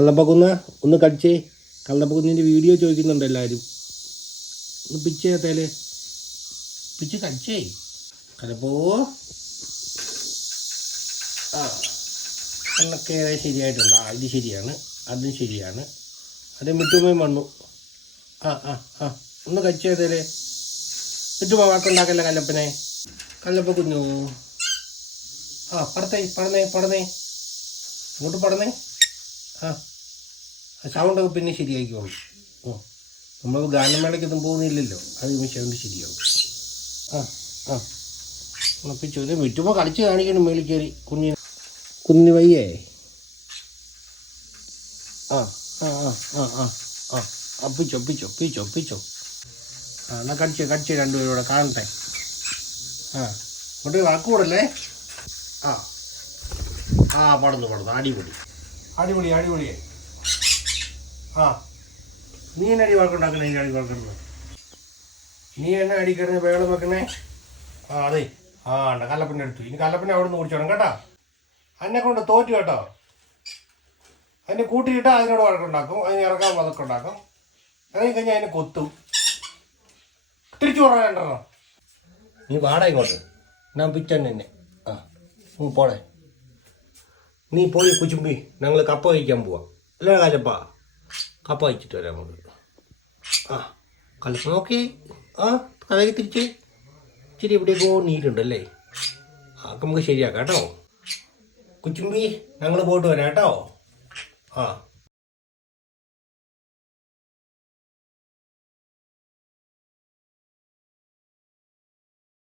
കള്ളപ്പകുന്ന ഒന്ന് കടിച്ചേ. കള്ളപ്പകുന്നിൻ്റെ വീഡിയോ ചോദിക്കുന്നുണ്ട് എല്ലാവരും. ഒന്ന് പിച്ചേത്തേല് പിച്ച് കടിച്ചേ. കലപ്പോ ആ എന്നൊക്കെ ശരിയായിട്ടുണ്ട്. ഇത് ശരിയാണ്, അതും ശരിയാണ്. അത് മിട്ടുമ്മയും വന്നു. ഒന്ന് കടിച്ചേത്തേല് മിട്ടുമ്മ വാക്കുണ്ടാക്കല്ലേ കല്ലപ്പനെ. കല്ലപ്പ കുഞ്ഞു പടന്നേ ഇങ്ങോട്ട് പടന്നേ. സൗണ്ടൊക്കെ പിന്നെ ശരിയായിക്കോളും. നമ്മൾ ഗാനമേളയ്ക്കൊന്നും പോകുന്നില്ലല്ലോ, അത് സൗണ്ട് ശരിയാവും. ഉണപ്പിച്ചു വിറ്റുമ്പോൾ കളിച്ച് കാണിക്കണം മേളിൽ കയറി കുഞ്ഞിന് വയ്യേ. ഒപ്പിച്ചോ. എന്നാൽ കടിച്ച് രണ്ടുപേരും കാണട്ടെ. ഇങ്ങോട്ട് വാക്കുകൂടല്ലേ. പടന്നു അടിപൊളിയായി. നീ എന്നെ അടി വഴക്കുണ്ടാക്കണേ. എൻ്റെ അടി വഴക്കുന്നത് നീ എന്നെ അടിക്കണേ, വേളം വെക്കണേ. അതെ കല്ലപ്പൻ്റെ അടുത്തു. ഇനി കല്ലപ്പനെ അവിടെ നിന്ന് കുടിച്ചോണം കേട്ടോ. അതിനെ കൊണ്ട് തോറ്റു കേട്ടോ. അതിനെ കൂട്ടിയിട്ടാൽ അതിനോട് വഴക്കുണ്ടാക്കും, അതിന് ഇറക്കാൻ വഴക്കുണ്ടാക്കും. ഇറങ്ങി കഴിഞ്ഞാൽ അതിനെ കൊത്തും. തിരിച്ചു പറയാണ്ടോ. നീ വാടാ ഇങ്ങോട്ട്, ഞാൻ പിറ്റന്നെ. പോടെ. നീ പോയി കുച്ചുമ്പി, ഞങ്ങൾ കപ്പ കഴിക്കാൻ പോവാം അല്ലേ കാലപ്പ? കപ്പ കഴിച്ചിട്ട് വരാം നമുക്ക്. കലപ്പ നോക്കി. കഥയ്ക്ക് തിരിച്ച് ഇച്ചിരി എവിടെയൊക്കെ നീരുണ്ടല്ലേ. നമുക്ക് ശരിയാക്കാം കേട്ടോ കുച്ചുമ്പി. ഞങ്ങൾ പോയിട്ട് വരാം കേട്ടോ.